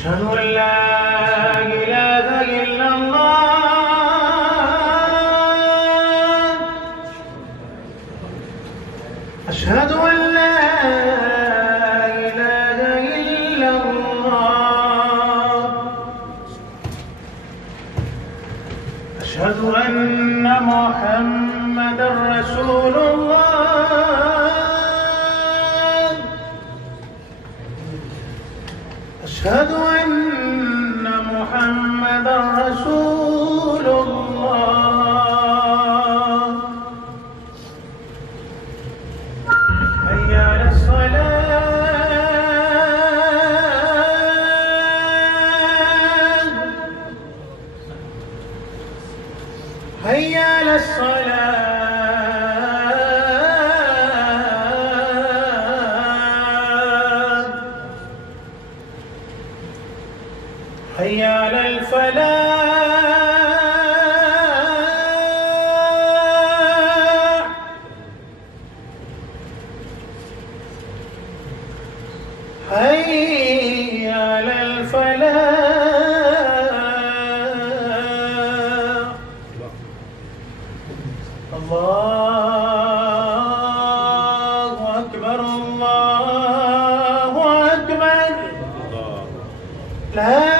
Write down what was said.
أشهد أن لا إله إلا الله أشهد أن لا إله إلا الله أشهد أن محمدا رسول الله أشهد أن محمدا رسول الله حي على الصلاة حي على الصلاة حي على الفلاح حي على الفلاح الله أكبر الله أكبر لا